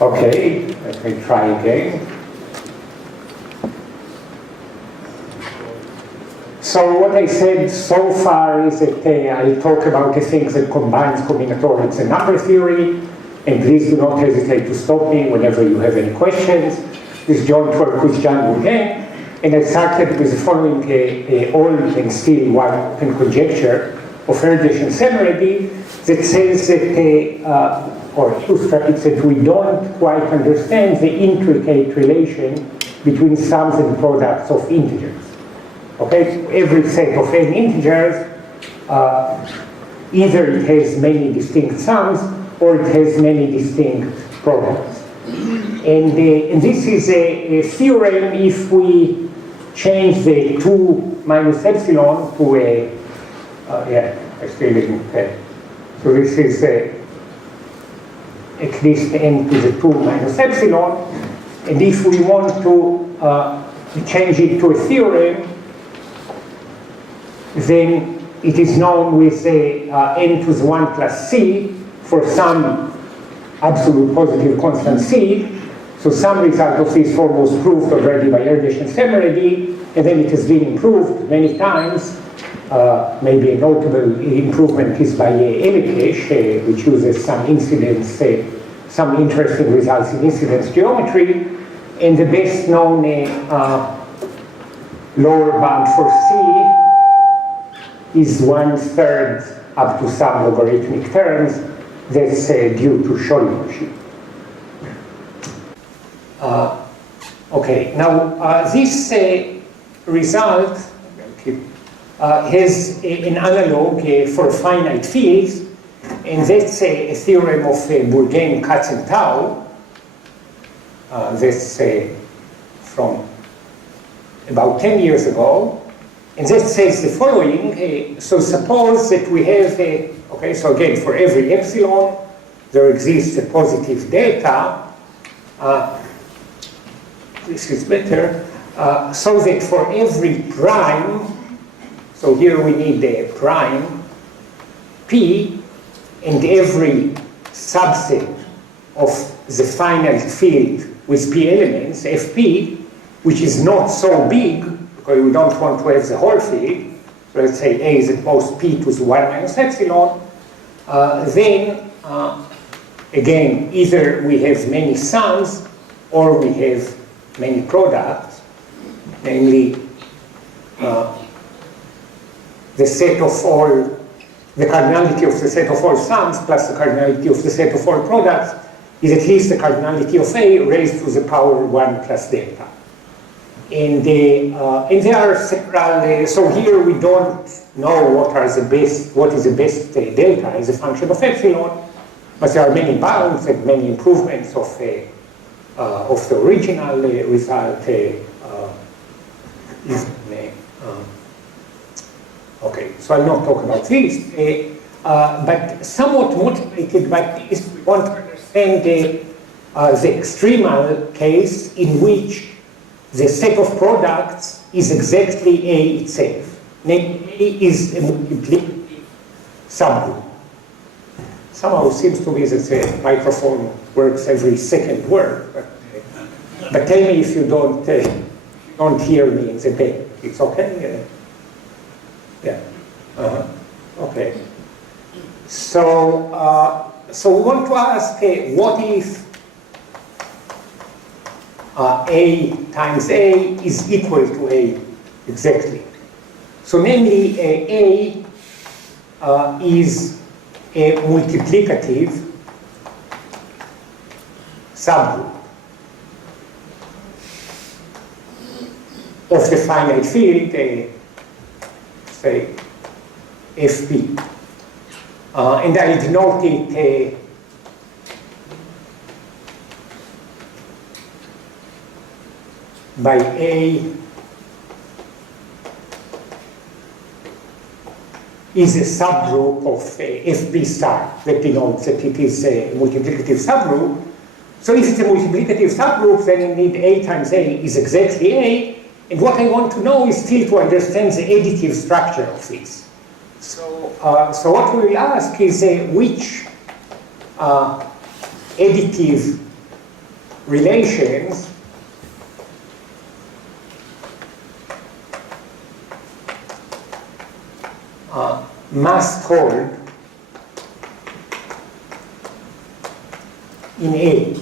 Okay, let me try again. So what I said so far is that I'll talk about the things that combines combinatorics and number theory, and please do not hesitate to stop me whenever you have any questions. This joint work with John Bourdain, and I started with the following old and still wide open conjecture of Erdős and Szemerédi that says that, or illustrates that we don't quite understand the intricate relation between sums and products of integers. Okay, every set of n integers, either it has many distinct sums or it has many distinct products. And this is a theorem if we change the 2 minus epsilon to a, yeah, I still didn't tell. So this is at least n to the 2 minus epsilon. And if we want to change it to a theorem, then it is known with n to the 1 plus c for some absolute positive constant c. So some result of this form was proved already by Erdős and Szemerédi, and then it has been improved many times. Maybe a notable improvement is by Elekes, which uses some incidence, some interesting results in incidence geometry. And the best known lower bound for c is 1/3 up to some logarithmic terms. That's due to Scholli machine. Okay, now this result has an analog for finite fields, and that's a theorem of Bourdain, Katz, and Tau. That's from about 10 years ago. And that says the following. So suppose that we have, okay, so again, for every epsilon, there exists a positive delta. This is better. So that for every prime, so here we need a prime, P, and every subset of the finite field with P elements, Fp, which is not so big, because we don't want to have the whole field, so let's say A is at most P to the 1 minus epsilon, then again, either we have many sums or we have many products, namely the set of all, the cardinality of the set of all sums plus the cardinality of the set of all products is at least the cardinality of A raised to the power 1 plus delta. And there are several, so here we don't know what is the best delta as a function of epsilon, but there are many bounds and many improvements of the original result. Okay, so I'll not talk about this, but somewhat motivated by this, we want to understand the extremal case in which the set of products is exactly A itself. Namely, A is a multiplicative subgroup. Somehow it seems to me that the microphone works every second word, but tell me if you don't hear me in the back. It's okay? Yeah. Okay. So, so we want to ask, what if A times A is equal to A exactly? So namely, A is a multiplicative subgroup of the finite field, say, Fp. And I denote it by A is a subgroup of Fp star that denotes that it is a multiplicative subgroup. So if it's a multiplicative subgroup, then indeed A times A is exactly A. And what I want to know is still to understand the additive structure of this. So, so what we will ask is which additive relations must hold in A.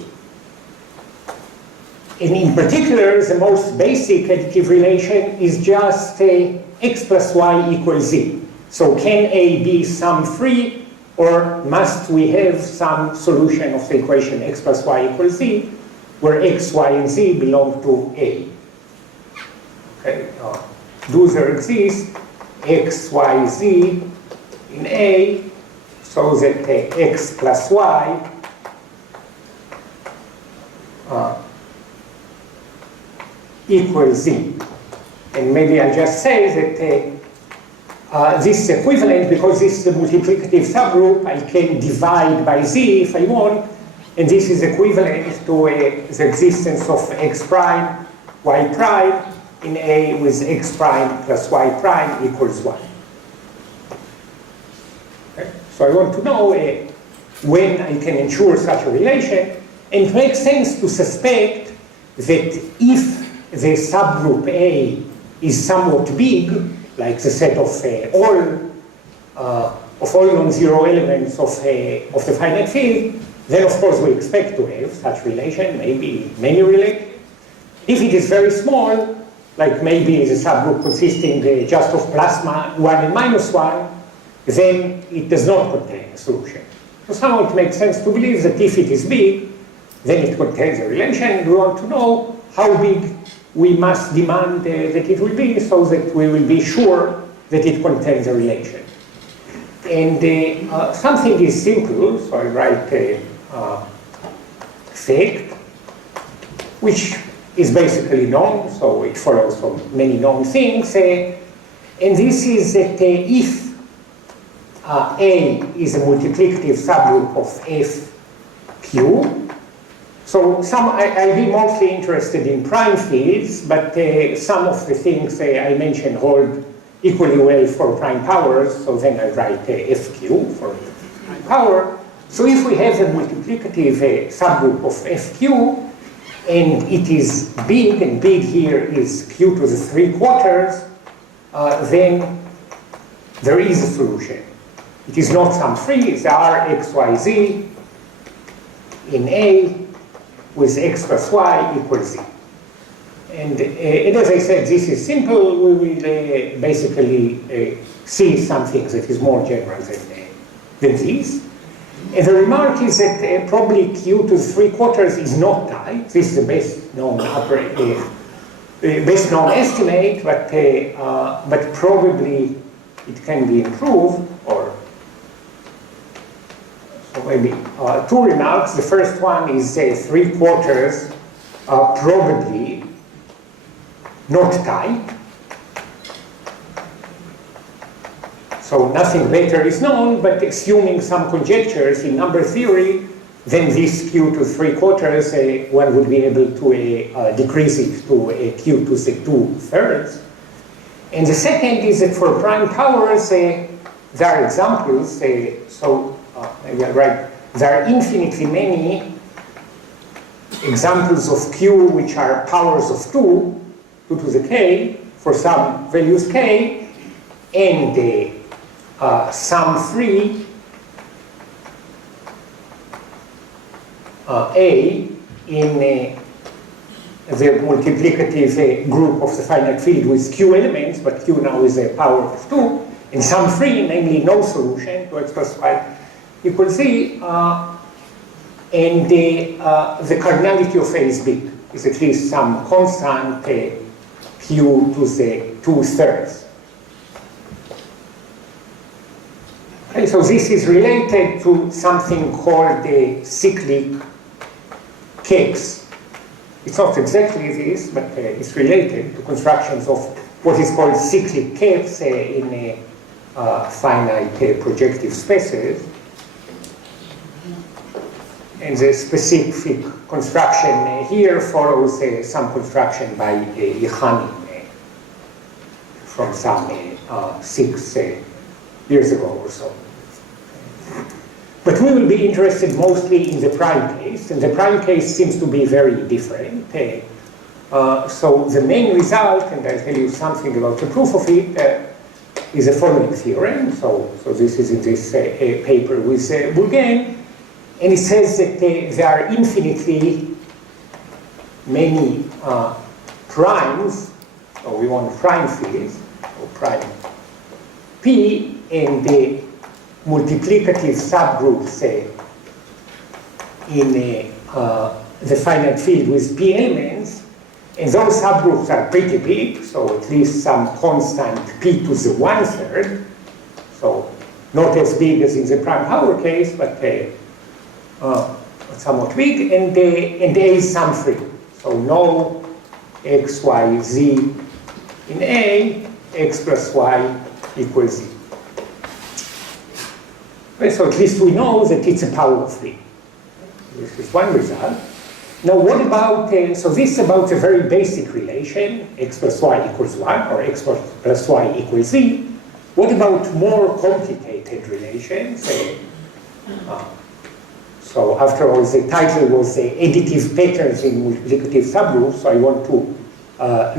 And in particular, the most basic additive relation is just x plus y equals z. So can A be sum free, or must we have some solution of the equation x plus y equals z, where x, y, and z belong to A? Okay, do there exist x, y, z in A, so that x plus y equals z? And maybe I just say that this is equivalent because this is a multiplicative subgroup. I can divide by z if I want, and this is equivalent to the existence of x prime, y prime in A with x prime plus y prime equals 1. Okay? So I want to know when I can ensure such a relation, and it makes sense to suspect that if the subgroup A is somewhat big, like the set of all non-zero elements of the finite field, then of course we expect to have such relation, maybe many relations. If it is very small, like maybe the subgroup consisting just of plus 1 and minus 1, then it does not contain a solution. So somehow it makes sense to believe that if it is big, then it contains a relation. We want to know how big we must demand that it will be, so that we will be sure that it contains a relation. And something is simple, so I write fact, which is basically known, so it follows from many known things. And this is that if A is a multiplicative subgroup of FQ, so I'll be mostly interested in prime fields, but some of the things I mentioned hold equally well for prime powers, so then I write FQ for prime power. So if we have a multiplicative subgroup of FQ, and it is big, and big here is q to the 3/4, then there is a solution. It is not sum free, it's R, X, Y, Z in A with X plus Y equals Z. And as I said, this is simple. We will basically see something that is more general than this. And the remark is that probably q to the 3/4 is not tight. This is the best known estimate, but probably it can be improved. Or so maybe two remarks. The first one is 3/4 probably not tight. So nothing better is known, but assuming some conjectures in number theory, then this q to 3/4, one would be able to decrease it to q to the 2/3. And the second is that for prime powers, there are examples, maybe I write, there are infinitely many examples of q which are powers of 2 to the k, for some values k, and sum free A in the multiplicative group of the finite field with q elements, but q now is a power of 2, and sum free, namely no solution to x plus y equals z, and the cardinality of A is big, is at least some constant q to the 2/3. Okay, so this is related to something called the cyclic capes. It's not exactly this, but it's related to constructions of what is called cyclic capes in finite projective spaces. And the specific construction here follows some construction by Ihani from some 6 years ago or so. But we will be interested mostly in the prime case, and the prime case seems to be very different. So the main result, and I'll tell you something about the proof of it, is the following theorem. So this is in this paper with Bourgain, and it says that there are infinitely many primes, so we want prime fields, or prime P, and the multiplicative subgroups in the finite field with P elements, and those subgroups are pretty big, so at least some constant P to the 1/3, so not as big as in the prime Hauer case, but somewhat big, and A is sum free, so no x, y, z in A, x plus y equals z. Okay, so at least we know that it's a power of 3. This is one result. Now what about, so this is about a very basic relation, x plus y equals 1, or x plus y equals z. What about more complicated relations? So after all, the title was Additive Patterns in Multiplicative Subgroups, so I want to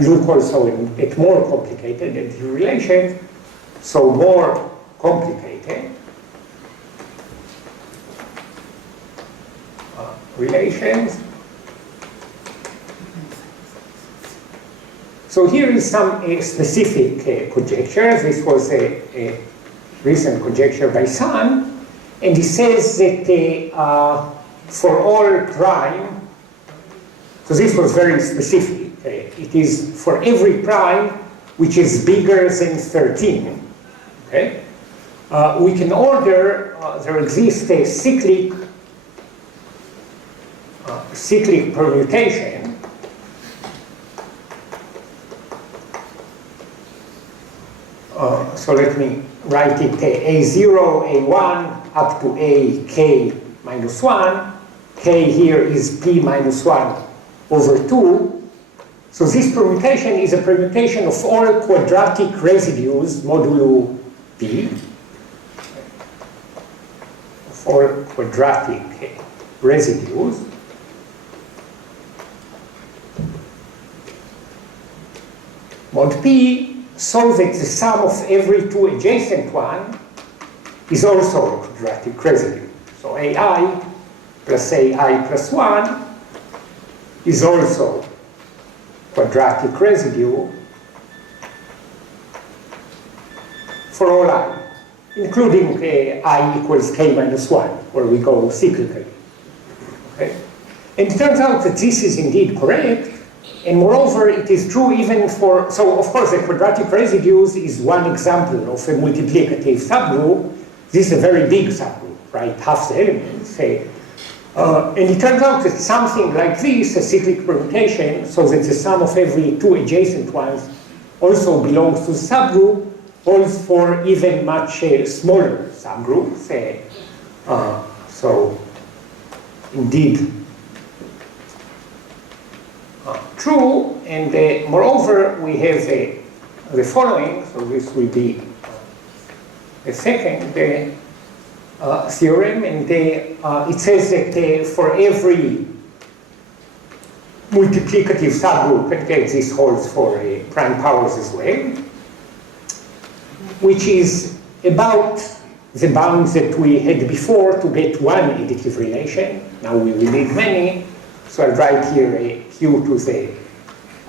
look also at more complicated additive relations. So more complicated relations. So here is some specific conjecture. This was a recent conjecture by Sun, and he says that for all prime, so this was very specific, it is for every prime which is bigger than 13, okay? We can order, there exists a cyclic permutation so let me write it A0, A1 up to AK minus 1. K here is P minus 1 over 2. So this permutation is a permutation of all quadratic residues modulo P. Of all quadratic residues. Mod P, so that the sum of every two adjacent one is also a quadratic residue. So AI plus AI plus 1 is also quadratic residue for all I, including I equals k minus 1, where we go cyclically. Okay? And it turns out that this is indeed correct. And moreover, it is true even for, so of course the quadratic residues is one example of a multiplicative subgroup. This is a very big subgroup, right? Half the elements. And it turns out that something like this, a cyclic permutation, so that the sum of every two adjacent ones also belongs to the subgroup, holds for even much smaller subgroups. So indeed, true, and moreover, we have the following, so this will be the second theorem, and it says that for every multiplicative subgroup, and again, this holds for prime powers as well, which is about the bounds that we had before to get one additive relation. Now we will need many, so I'll write here a q to the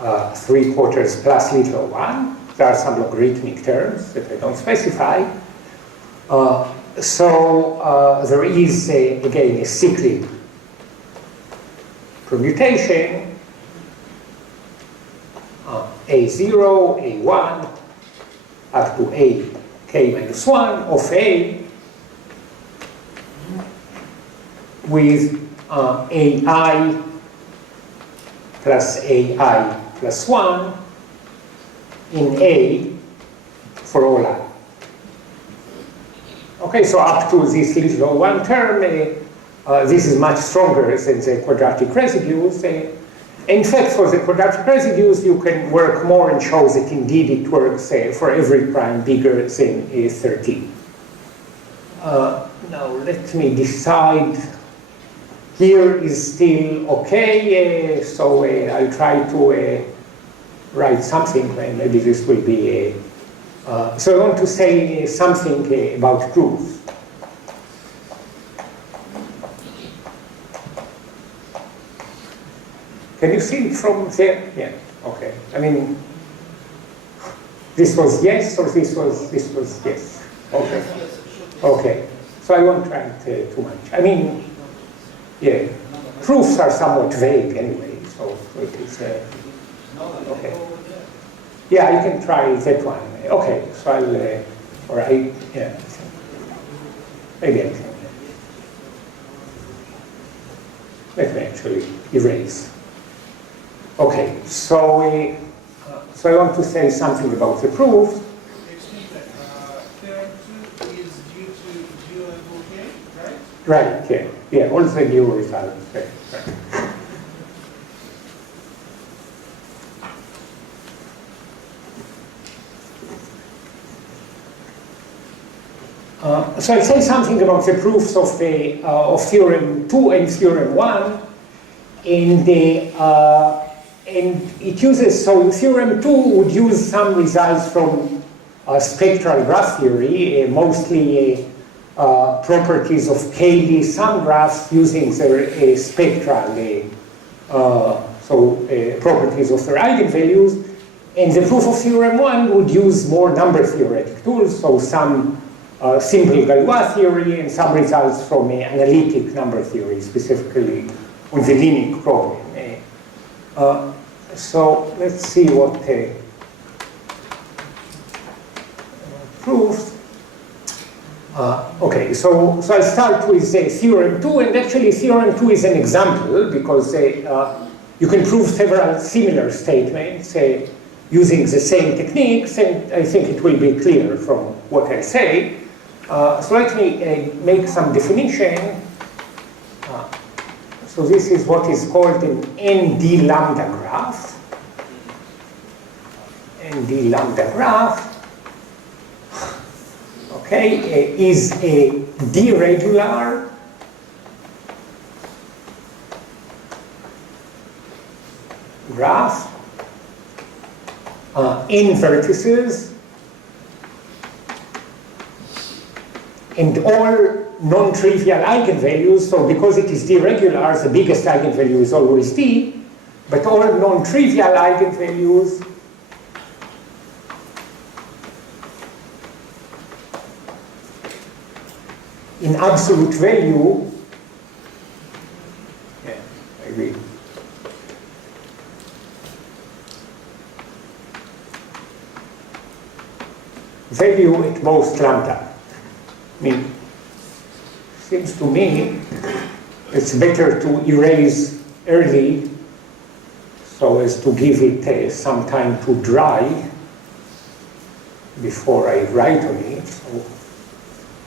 3/4 plus little 1. There are some logarithmic terms that I don't specify. So there is, again, a cyclic permutation, A0, A1, up to AK minus 1 of A with AI plus AI plus 1 in A for all I. Okay, so up to this little one term, this is much stronger than the quadratic residues. In fact, for the quadratic residues, you can work more and show that indeed it works for every prime bigger than 13. Now let me decide. Here is still okay, so I'll try to write something, and maybe this will be so I want to say something about proofs. Can you see it from there? Yeah, okay. I mean, this was yes, or this was yes? Okay. Okay. So I won't write too much. I mean, yeah, proofs are somewhat vague anyway, so it is, okay. Yeah, I can try that one. Okay, so I'll, yeah, maybe I can. Let me actually erase. Okay, so I want to say something about the proof. Theorem 2 is due to 0 and OK, right? Right, yeah. Yeah, all the new results. Right. So I'll say something about the proofs of theorem 2 and theorem 1, and it uses, so theorem 2 would use some results from spectral graph theory, mostly properties of Cayley sum graphs using their spectral, properties of their eigenvalues, and the proof of theorem 1 would use more number theoretic tools, so some simple Galois theory and some results from analytic number theory, specifically on the Linux problem. So let's see what proofs. Okay, so I'll start with theorem 2, and actually theorem 2 is an example because you can prove several similar statements using the same techniques, and I think it will be clear from what I say. So let me make some definition. So this is what is called an ND lambda graph. ND lambda graph, okay, is a deregular graph n vertices, and all non-trivial eigenvalues. So because it is deregular, the biggest eigenvalue is always d, but all non-trivial eigenvalues in absolute value, yeah, I agree. Value at most lambda. I mean, seems to me it's better to erase early so as to give it some time to dry before I write on it. So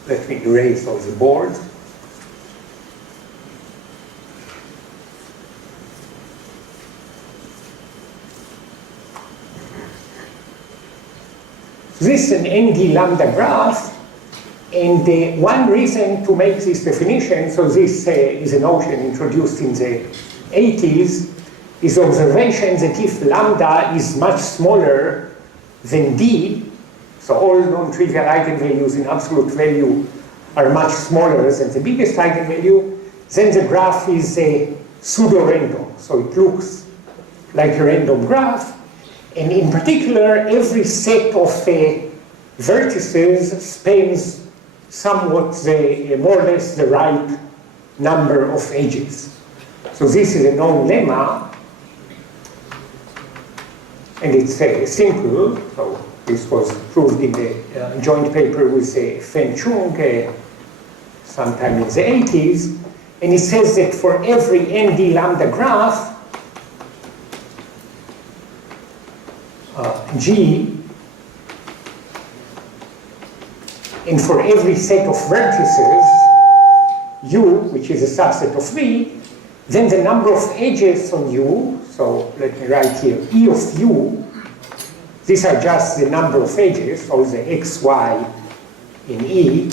let me erase on the board. This is an ND lambda graph. And one reason to make this definition, so this is a notion introduced in the 80s, is observation that if lambda is much smaller than d, so all non-trivial eigenvalues in absolute value are much smaller than the biggest eigenvalue, then the graph is pseudo-random. So it looks like a random graph. And in particular, every set of vertices spans somewhat more or less the right number of edges. So this is a known lemma, and it's simple. So this was proved in the joint paper with Fen Chung sometime in the 80s, and it says that for every ND lambda graph, G, and for every set of vertices, U, which is a subset of V, then the number of edges on U, so let me write here, E of U, these are just the number of edges, all the X, Y in E,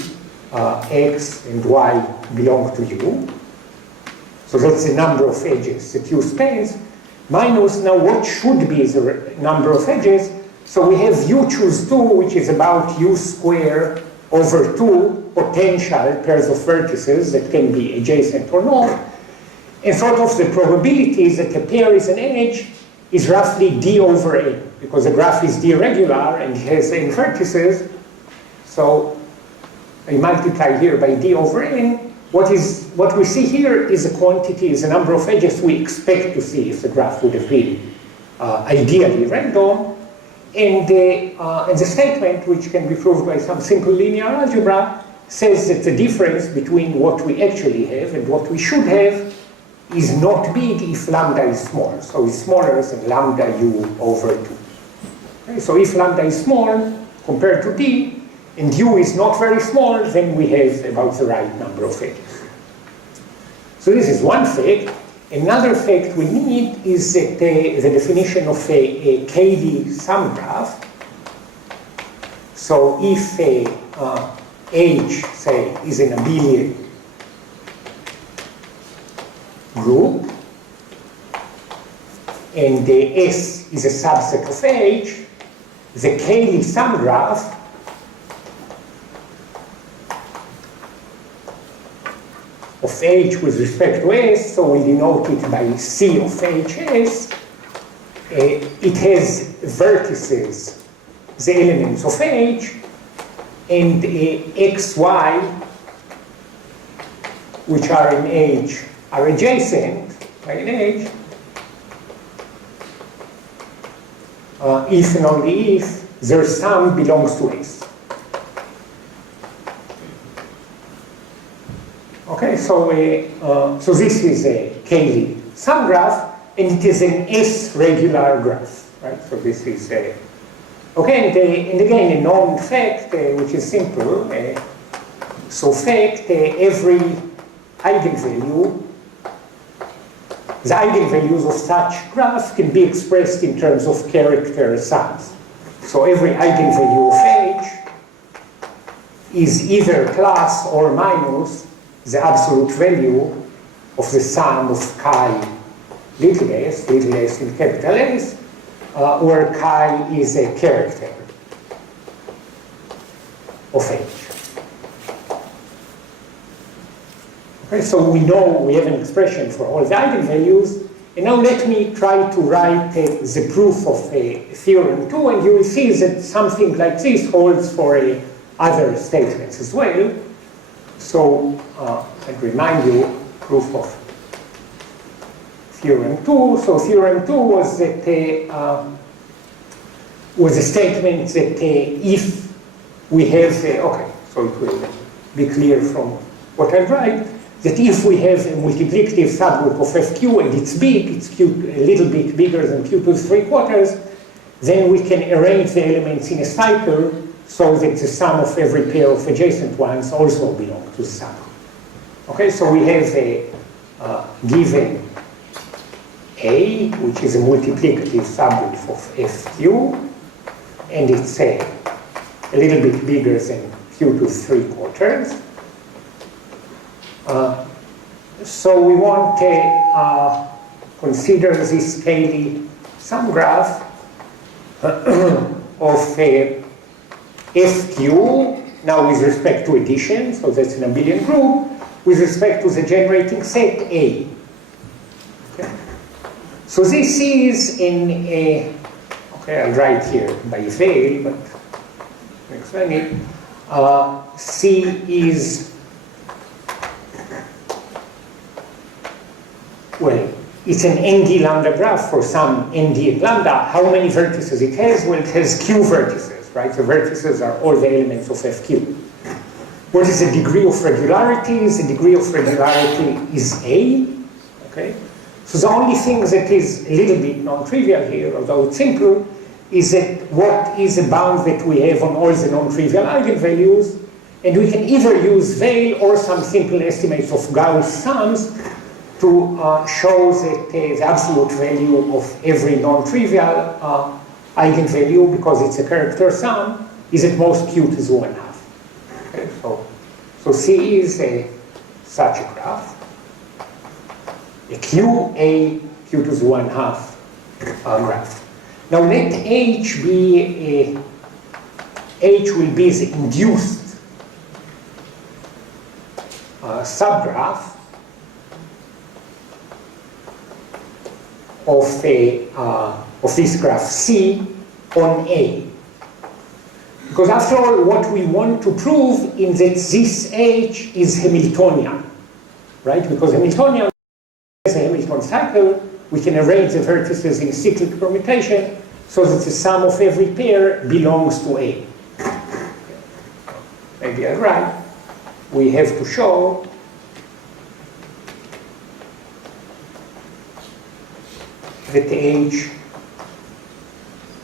x and y belong to u. So that's the number of edges that u spans, minus now what should be the number of edges. So we have u choose 2, which is about u squared over 2 potential pairs of vertices that can be adjacent or not. And sort of the probability that a pair is an edge is roughly d over n, because the graph is d regular and has n vertices. So I multiply here by d over n. What we see here is a quantity, is the number of edges we expect to see if the graph would have been ideally random. And the statement, which can be proved by some simple linear algebra, says that the difference between what we actually have and what we should have is not big if lambda is small. So it's smaller than lambda u over 2. Okay, so if lambda is small compared to d, and u is not very small, then we have about the right number of edges. So this is one fact. Another fact we need is that the definition of a Cayley sum graph. So if H, say, is an abelian group, and S is a subset of H, the Cayley sum graph of H with respect to S, so we denote it by C of HS. It has vertices, the elements of H, and XY, which are in H, are adjacent by an H, if and only if their sum belongs to S. Okay, so this is a Cayley sum graph, and it is an S regular graph, right? So this is a okay, and again a known fact which is simple. So fact every eigenvalue, the eigenvalues of such graph can be expressed in terms of character sums. So every eigenvalue of H is either plus or minus the absolute value of the sum of chi little s in capital S, where chi is a character of H. Okay, so we know we have an expression for all the eigenvalues, and now let me try to write the proof of theorem 2, and you will see that something like this holds for other statements as well. So I'd remind you, proof of theorem 2. So theorem 2 was that was a statement that if we have okay, so it will be clear from what I write, that if we have a multiplicative subgroup of FQ and it's big, it's Q a little bit bigger than Q to 3/4, then we can arrange the elements in a cycle so that the sum of every pair of adjacent ones also belong to the subgroup. Okay, so we have a given A, which is a multiplicative subgroup of FQ, and it's a little bit bigger than Q to 3/4. So we want to consider this Cayley sum graph of FQ, now with respect to addition, so that's an abelian group, with respect to the generating set A. Okay. So this is in a, okay, I'll write here by veil, but I'll explain it. C is, well, it's an ND lambda graph for some ND and lambda. How many vertices it has? Well, it has Q vertices, right? The vertices are all the elements of FQ. What is the degree of regularity? The degree of regularity is A, okay? So the only thing that is a little bit non-trivial here, although it's simple, is that what is a bound that we have on all the non-trivial eigenvalues, and we can either use veil or some simple estimates of Gauss sums to show that the absolute value of every non-trivial eigenvalue, because it's a character sum, is at most Q to the 1/2. Okay, So C is such a graph. A Q, A, Q to the 1/2 graph. Now let H be H will be the induced subgraph of this graph C on A. Because after all, what we want to prove is that this H is Hamiltonian, right? Because Hamiltonian is a Hamilton cycle, we can arrange the vertices in cyclic permutation so that the sum of every pair belongs to A. Maybe I'm right. We have to show that H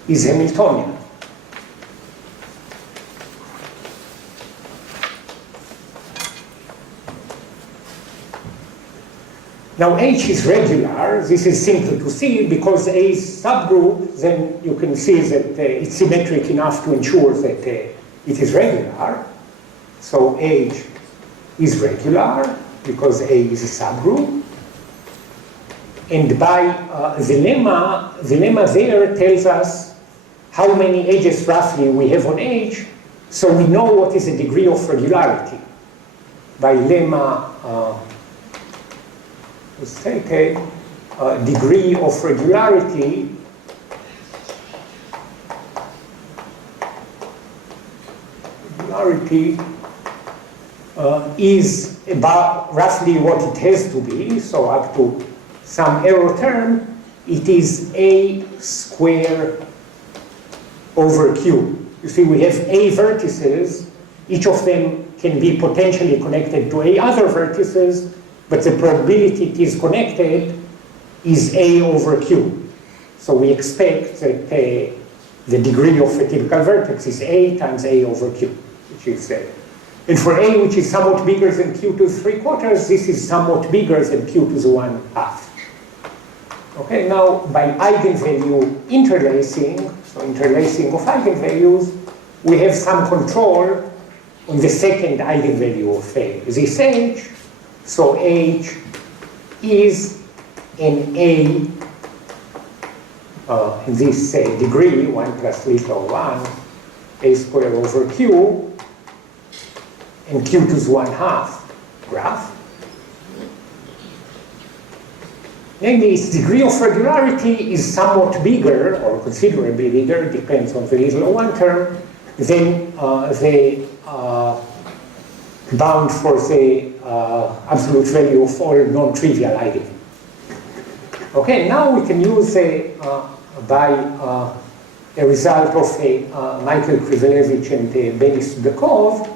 is Hamiltonian. Now H is regular. This is simple to see because A is subgroup, then you can see that it's symmetric enough to ensure that it is regular. So H is regular because A is a subgroup. And by the lemma there tells us how many edges roughly we have on H, so we know what is the degree of regularity. By lemma, let's take a degree of regularity is about roughly what it has to be, so up to some error term, it is A square over Q. You see, we have A vertices, each of them can be potentially connected to A other vertices, but the probability it is connected is A over Q. So we expect that the degree of a typical vertex is A times A over Q, which is and for A, which is somewhat bigger than Q to the 3/4, this is somewhat bigger than Q to the 1/2. Okay, now by eigenvalue interlacing, so interlacing of eigenvalues, we have some control on the second eigenvalue of this H. So H is in A, in this degree, 1 plus little 1, A squared over Q, and Q to the 1/2 graph. Namely, its degree of regularity is somewhat bigger, or considerably bigger, depends on the little one term, than the bound for the absolute value of all non-trivial eigenvalues. Okay, now we can use by a result of Michael Krivelevich and Benny Sudakov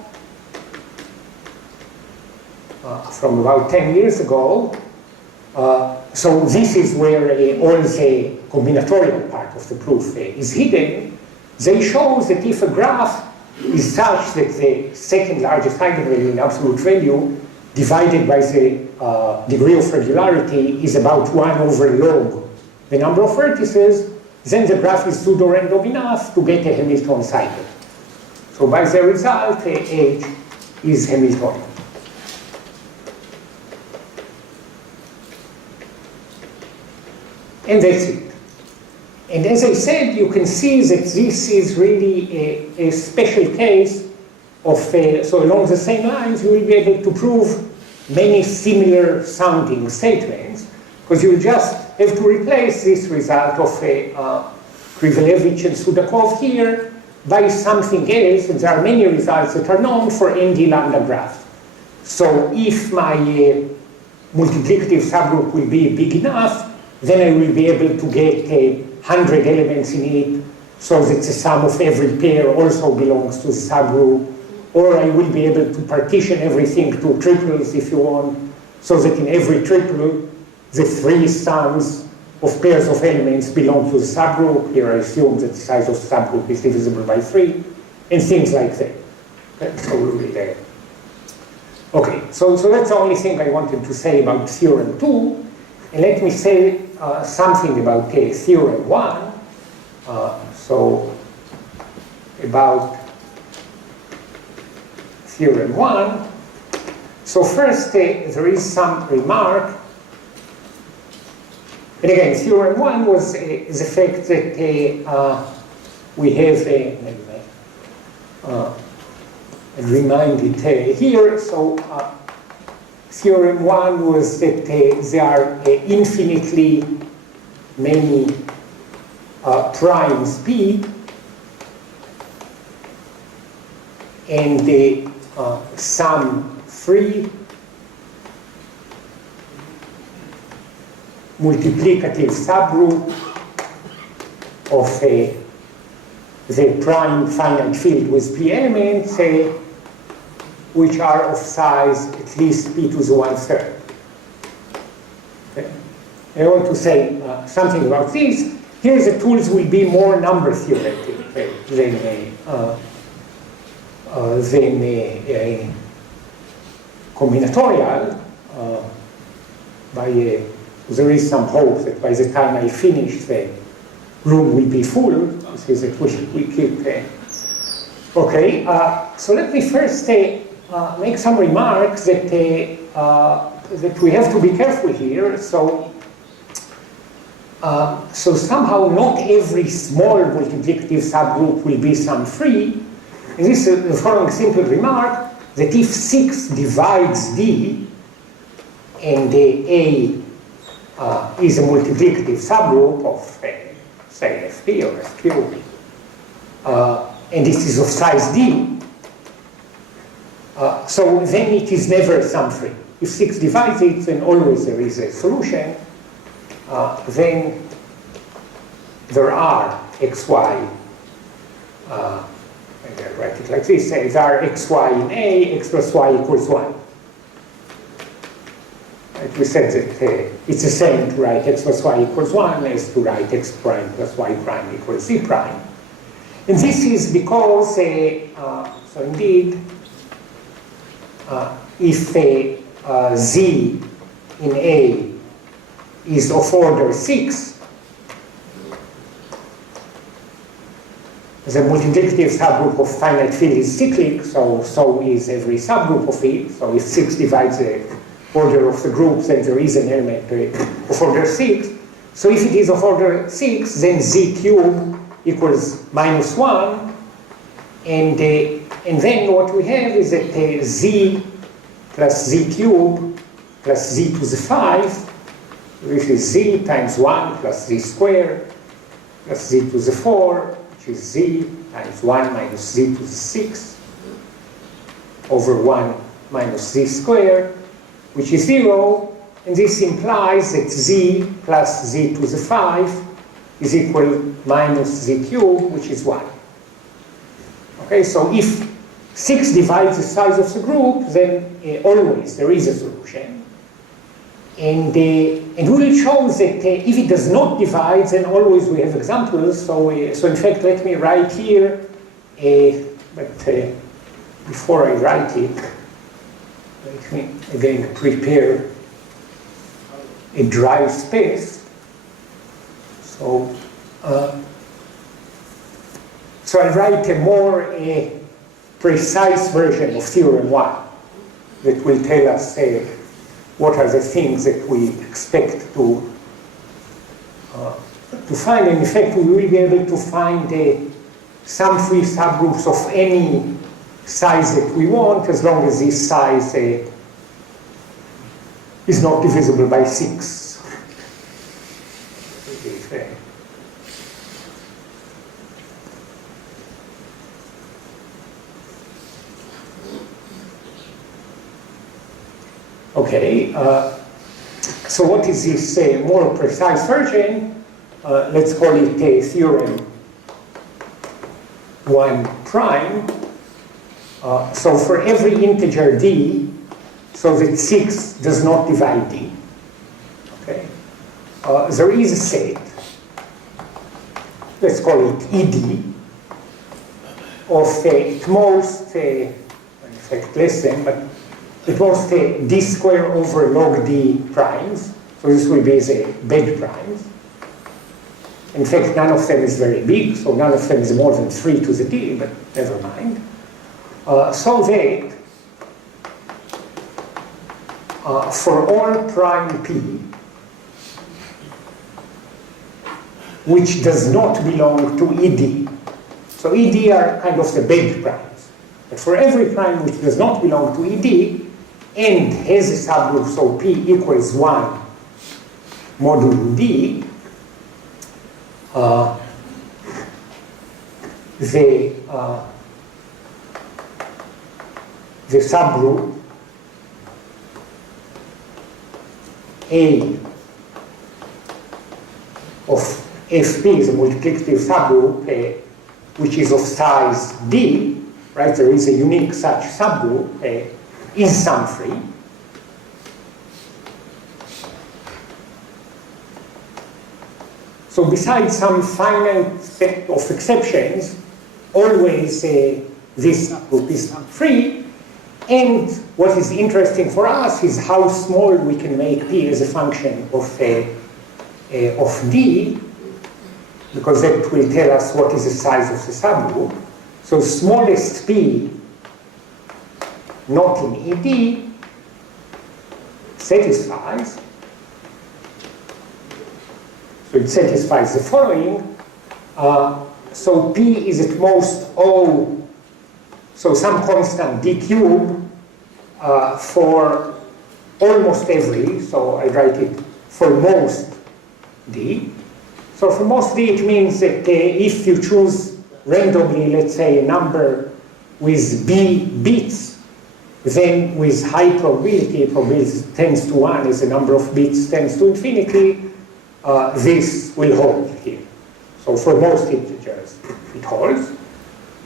from about 10 years ago. So this is where all the combinatorial part of the proof is hidden. They show that if a graph is such that the second largest eigenvalue in absolute value divided by the degree of regularity is about 1 over log the number of vertices, then the graph is pseudo-random enough to get a Hamilton cycle. So by the result, H is Hamiltonian. And that's it. And as I said, you can see that this is really a special case of, so along the same lines, you will be able to prove many similar sounding statements, because you just have to replace this result of Krivelevich and Sudakov here by something else, and there are many results that are known for ND lambda graphs. So if my multiplicative subgroup will be big enough, then I will be able to get 100 elements in it, so that the sum of every pair also belongs to the subgroup. Or I will be able to partition everything to triples, if you want, so that in every triple, the 3 sums of pairs of elements belong to the subgroup. Here I assume that the size of the subgroup is divisible by 3, and things like that. Okay, so we will there. Okay, so that's the only thing I wanted to say about theorem 2. And let me say something about theorem 1. So about theorem 1, So first, there is some remark. And again, theorem 1 was the fact that we have I'll remind it here. So theorem 1 was that there are infinitely many primes P, and some free multiplicative subgroup of the prime finite field with P elements which are of size at least P to the 1/3. Okay. I want to say something about this. Here the tools will be more number theoretic than combinatorial. There is some hope that by the time I finish, the room will be full. This is that we keep. Okay, so let me first make some remarks that that we have to be careful here. So somehow not every small multiplicative subgroup will be some free. And this is the following simple remark, that if 6 divides D, and A is a multiplicative subgroup of, say, FP or FQ, and this is of size D, so then it is never sum free. If 6 divides it, then always there is a solution. Then there are xy, and I'll write it like this, there are xy in A, x plus y equals 1. Right? We said that it's the same to write x plus y equals 1 as to write x prime plus y prime equals z prime. And this is because, so indeed, if z in A is of order 6, the multiplicative subgroup of finite field is cyclic, so is every subgroup of it. So if 6 divides the order of the group, then there is an element of order 6. So if it is of order 6, then z cubed equals -1. And then what we have is that z plus z cubed plus z to the 5, this is z times 1 plus z squared plus z to the 4, which is z times 1 minus z to the 6 over 1 minus z squared, which is 0. And this implies that z plus z to the 5 is equal minus z cubed, which is 1. Okay, so if 6 divides the size of the group, then always there is a solution. And we will show that if it does not divide, then always we have examples. So in fact, let me write here, but before I write it, let me again prepare a dry space. So I'll write a more precise version of theorem 1 that will tell us what are the things that we expect to find. And in fact, we will be able to find some free subgroups of any size that we want, as long as this size is not divisible by 6. Okay, so what is this more precise version? Let's call it theorem 1 prime. So for every integer d, so that 6 does not divide d, okay, there is a set, let's call it ed, of at most, in fact less than, but it was d squared over log d primes. So this will be the bed primes. In fact, none of them is very big, so none of them is more than 3 to the d, but never mind. So that for all prime p, which does not belong to ED. So ED are kind of the bad primes. But for every prime which does not belong to ED and has a subgroup, so P equals 1 modulo D, the subgroup A of FP is a multiplicative subgroup which is of size D, right? There is a unique such subgroup, is sum free. So besides some finite set of exceptions, always this group is free. And what is interesting for us is how small we can make P as a function of D, because that will tell us what is the size of the subgroup. So smallest P not in ED satisfies. So it satisfies the following. So P is at most O, so some constant D cube for almost every, so I write it for most D. So for most D it means that if you choose randomly, let's say a number with B bits, then with high probability tends to 1 as the number of bits tends to infinity, this will hold here. So for most integers it holds.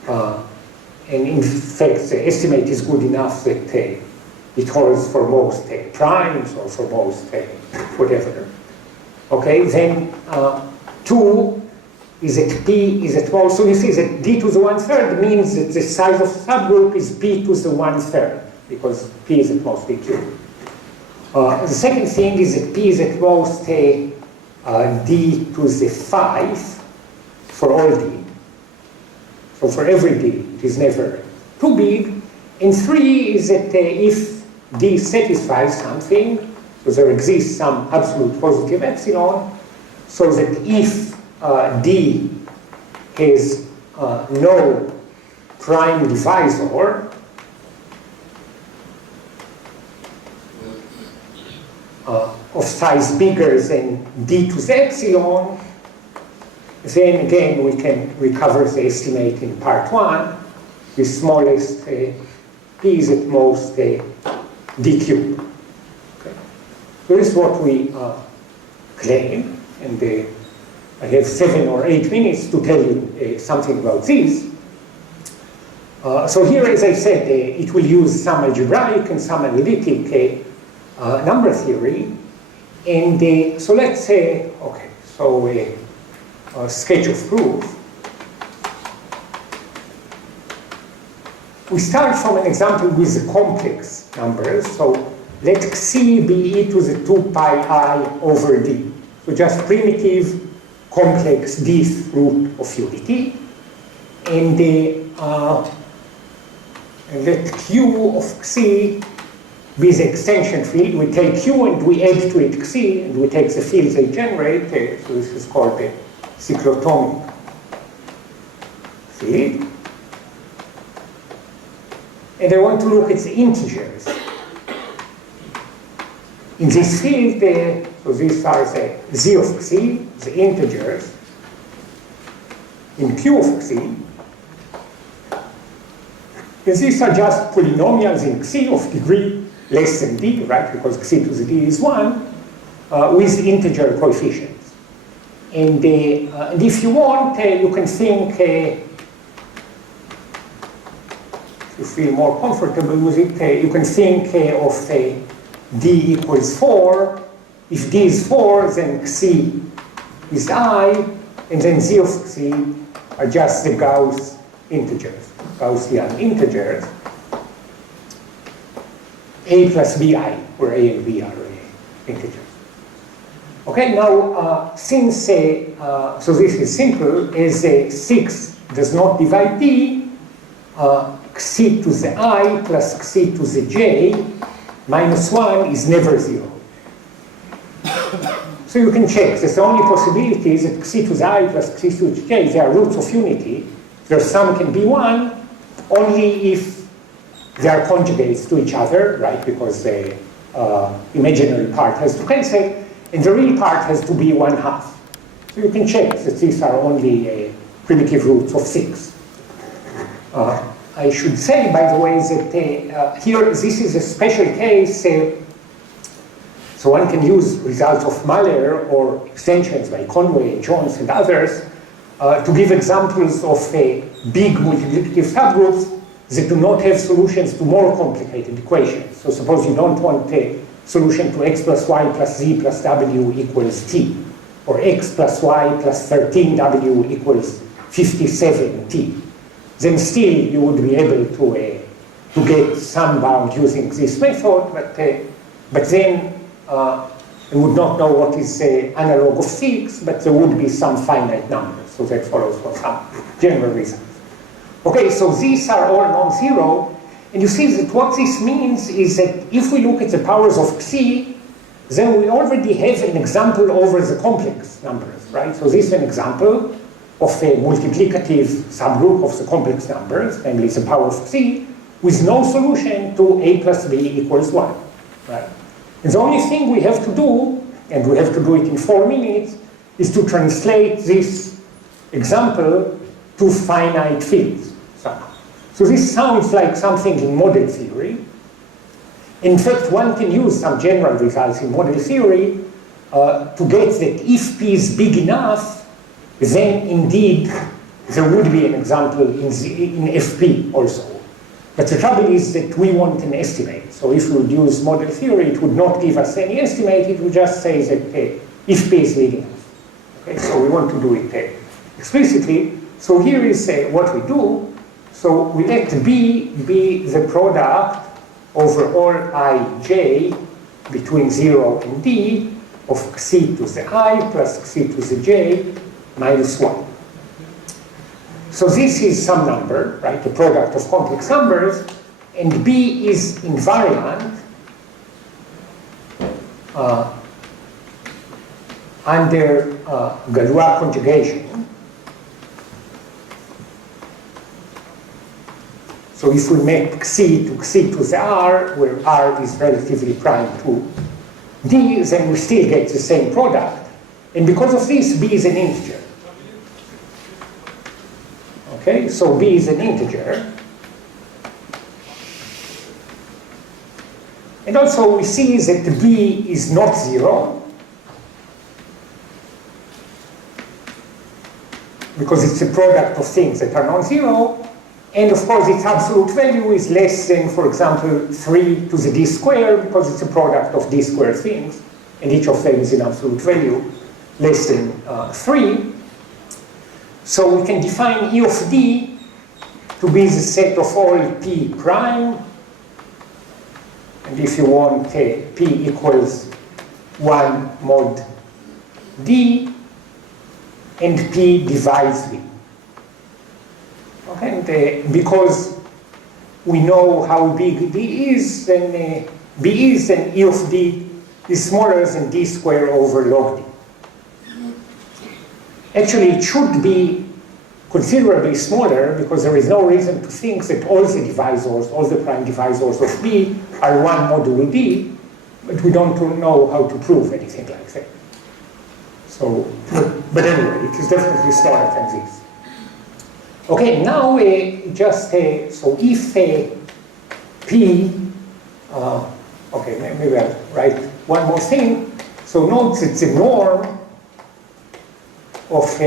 And in fact the estimate is good enough that it holds for most primes or for most whatever. Okay, then 2 is that P is at most, so you see that D to the 1/3 means that the size of subgroup is P to the 1/3, because P is at most D cubed. The second thing is that P is at most D to the 5 for all D. So for every D, it is never too big. And 3 is that if D satisfies something, so there exists some absolute positive epsilon, so that if D has no prime divisor, of size bigger than D to the epsilon, then again we can recover the estimate in part 1. The smallest P is at most D cubed. Okay. So this is what we claim, and I have 7 or 8 minutes to tell you something about this. So here, as I said, it will use some algebraic and some analytic number theory. And so let's say, okay, so a sketch of proof. We start from an example with the complex numbers. So let C be e to the 2 pi I over D. So just primitive complex dth root of unity. And let Q of C be the extension field. We take Q and we add to it Xi, and we take the fields they generate. So this is called the cyclotomic field. And I want to look at the integers. In this field, so these are the Z of Xi, the integers, in Q of Xi. And these are just polynomials in Xi of degree less than D, right? Because Xi to the D is 1, with integer coefficients. And if you want, you can think, if you feel more comfortable with it, you can think of D equals 4. If D is 4, then Xi is I, and then Z of Xi are just the Gauss integers, Gaussian integers. A plus bi, where A and B are integers. Okay, now since, so this is simple, as 6 does not divide D, Xi to the I plus Xi to the J minus 1 is never 0. So you can check. The only possibility is that xi to the I plus xi to the j, they are roots of unity. Their sum can be 1 only if they are conjugates to each other, right? Because the imaginary part has to cancel, and the real part has to be 1/2. So you can check that these are only primitive roots of 6. I should say, by the way, that here this is a special case. So one can use results of Mahler or extensions by Conway, Jones, and others to give examples of big multiplicative subgroups that do not have solutions to more complicated equations. So suppose you don't want a solution to x plus y plus z plus w equals t, or x plus y plus 13w equals 57t. Then still you would be able to get some bound using this method, but then you would not know what is analog of 6, but there would be some finite numbers. So that follows for some general reasons. Okay, so these are all non-zero, and you see that what this means is that if we look at the powers of xi, then we already have an example over the complex numbers, right? So this is an example of a multiplicative subgroup of the complex numbers, namely the power of xi, with no solution to a plus b equals 1, right? And the only thing we have to do, and we have to do it in 4 minutes, is to translate this example to finite fields. So this sounds like something in model theory. In fact, one can use some general results in model theory to get that if P is big enough, then indeed there would be an example in FP also. But the trouble is that we want an estimate. So if we would use model theory, it would not give us any estimate. It would just say that if P is big enough. Okay, so we want to do it explicitly. So here is what we do. So we let B be the product over all ij between 0 and d of xi to the I plus xi to the j minus 1. So this is some number, right, the product of complex numbers, and B is invariant under Galois conjugation. So if we make xi to the r, where r is relatively prime to d, then we still get the same product. And because of this, b is an integer. Okay, so b is an integer. And also we see that b is not 0, because it's a product of things that are non-zero. And of course, its absolute value is less than, for example, 3 to the d squared, because it's a product of d squared things, and each of them is in absolute value less than 3. So we can define E of d to be the set of all p prime. And if you want, p equals 1 mod d, and p divides b. Okay, and because we know how big d is, then b is, then E of d is smaller than d squared over log d. Actually, it should be considerably smaller, because there is no reason to think that all the divisors, all the prime divisors of b are 1 modulo d, but we don't know how to prove anything like that. So, but anyway, it is definitely smaller than this. Okay, now just, so if P, okay, maybe I'll write one more thing. So note that the norm of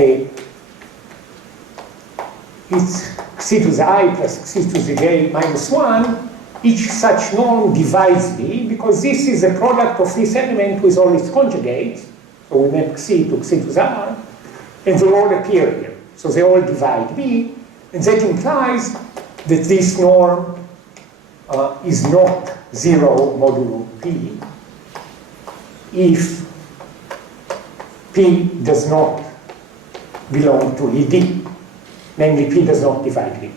it's xi to the I plus xi to the j minus 1, each such norm divides b, because this is a product of this element with all its conjugates. So we make xi to the r, and they all appear here. So they all divide b, and that implies that this norm is not 0 modulo p if p does not belong to ED. Namely, p does not divide d.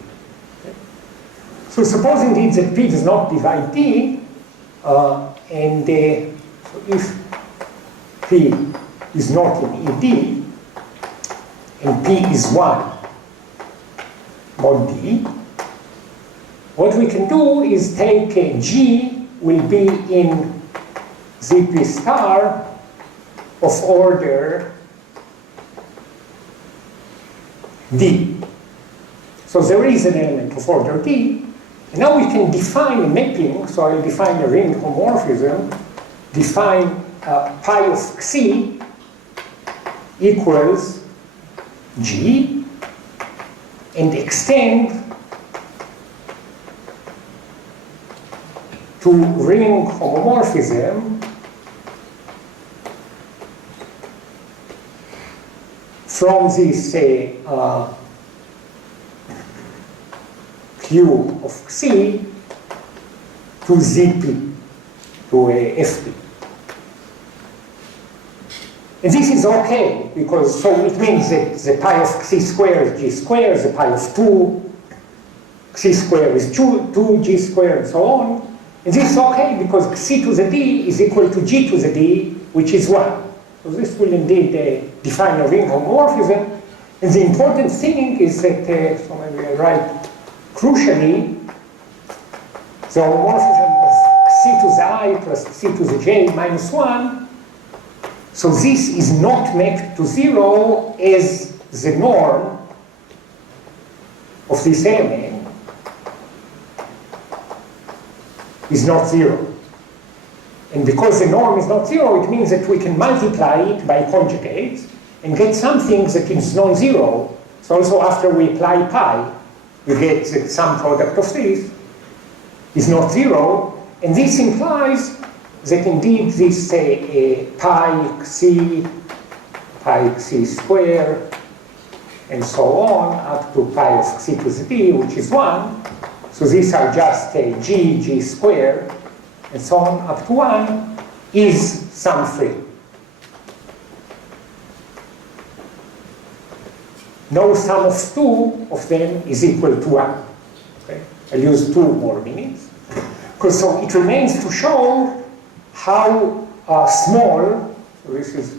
So suppose indeed that p does not divide d, And so if P is not in ED, and P is 1 mod D, what we can do is take G will be in ZP star of order D. So there is an element of order D, and now we can define a mapping. So I'll define a ring homomorphism, define pi of Xi equals G, and extend to ring homomorphism from this Q of Xi to ZP, to FP. And this is okay, because so it means that the pi of Xi squared is G squared, the pi of 2 Xi squared is 2 G squared, and so on. And this is okay, because Xi to the D is equal to G to the D, which is 1. So this will indeed define a ring homomorphism. And the important thing is that, so maybe I write crucially, the homomorphism of Xi to the I plus Xi to the J minus 1. So this is not mapped to 0 as the norm of this element is not 0. And because the norm is not 0, it means that we can multiply it by conjugates and get something that is non-zero. So also after we apply pi, we get that some product of this is not 0. And this implies that indeed this pi Xi square, and so on, up to pi of Xi to the D, which is 1. So these are just G square, and so on, up to 1, is sum free. No sum of 2 of them is equal to 1. Okay? I'll use 2 more minutes. Because so it remains to show how small, so this is,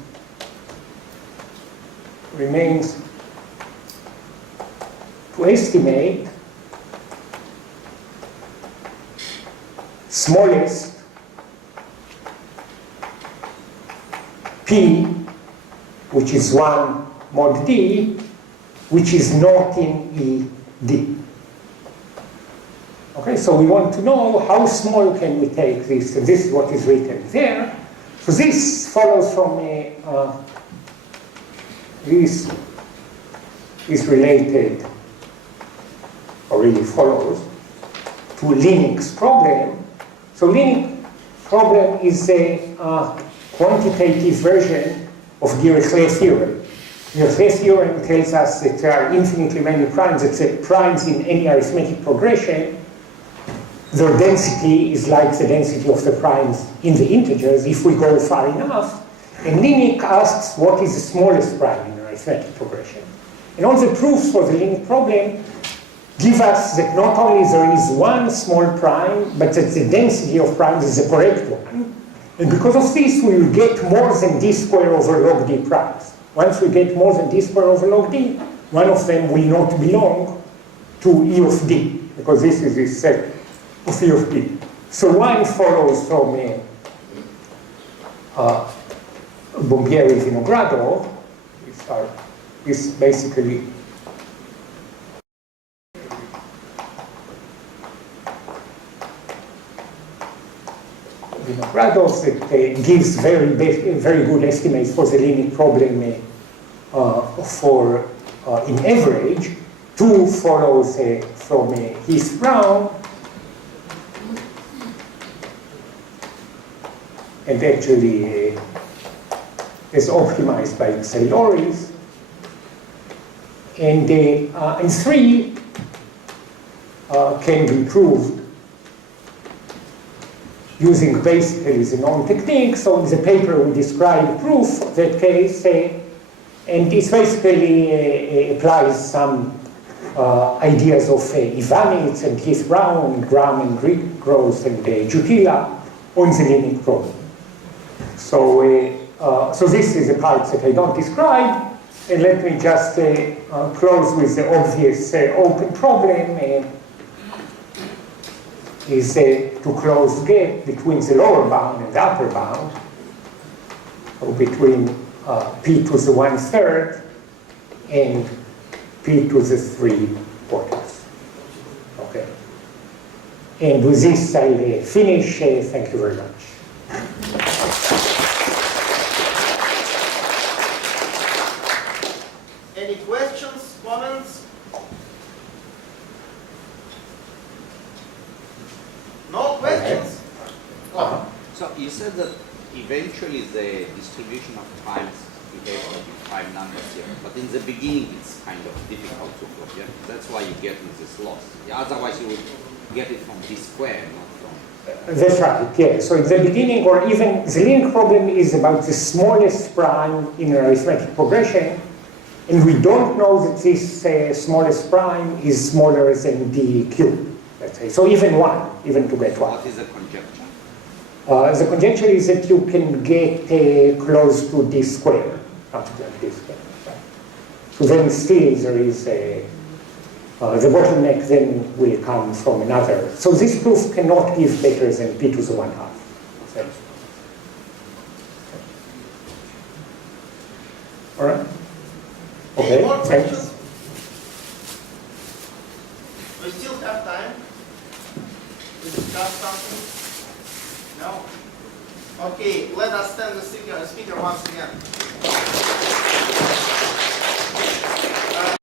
remains to estimate smallest P, which is 1 mod D, which is not in ED. Okay, so we want to know how small can we take this, and this is what is written there. So this follows from this is related, or really follows, to Linux problem. So Linux problem is a quantitative version of Dirichlet theorem. Dirichlet theorem tells us that there are infinitely many primes, that primes in any arithmetic progression, their density is like the density of the primes in the integers if we go far enough. And Linux asks what is the smallest prime in arithmetic progression. And all the proofs for the Linux problem give us that not only there is one small prime, but that the density of primes is the correct one. And because of this, we will get more than d squared over log d primes. Once we get more than d squared over log d, one of them will not belong to E of d, because this is this set of E of d. So one follows from Bombieri Vinogradov. This basically Vinogradov that gives very good estimates for the Linux problem for in average. Two follows from Heath Brown, and actually is optimized by Xyloris. And three can be proved using basically the known technique. So in the paper we describe proof of that case, and this basically applies some ideas of Ivanitz and Heath Brown, Graham and Gross and Jutila on the limit problem. So, so this is the part that I don't describe. And let me just close with the obvious open problem is to close gap between the lower bound and the upper bound, so between p to the 1/3 and p to the 3/4. Okay. And with this, I'll finish. Thank you very much. Any questions, comments? No questions? Oh, So you said that eventually the distribution of times behaves like in prime numbers here, but in the beginning it's kind of difficult to plot. Yeah? That's why you get this loss. Yeah, otherwise you would get it from d squared, not from. That's right, yeah. So in the beginning, or even the link problem is about the smallest prime in an arithmetic progression, and we don't know that this smallest prime is smaller than d cubed, let's say. So even 1, even to get 1. What is the conjecture? The conjecture is that you can get close to d squared, something like this. Right? So then still there is the bottleneck then will come from another. So this proof cannot give better than p to the 1/2. All right. Okay. Any more Thanks. questions? We still have time to discuss something? No? Okay, let us stand the speaker once again.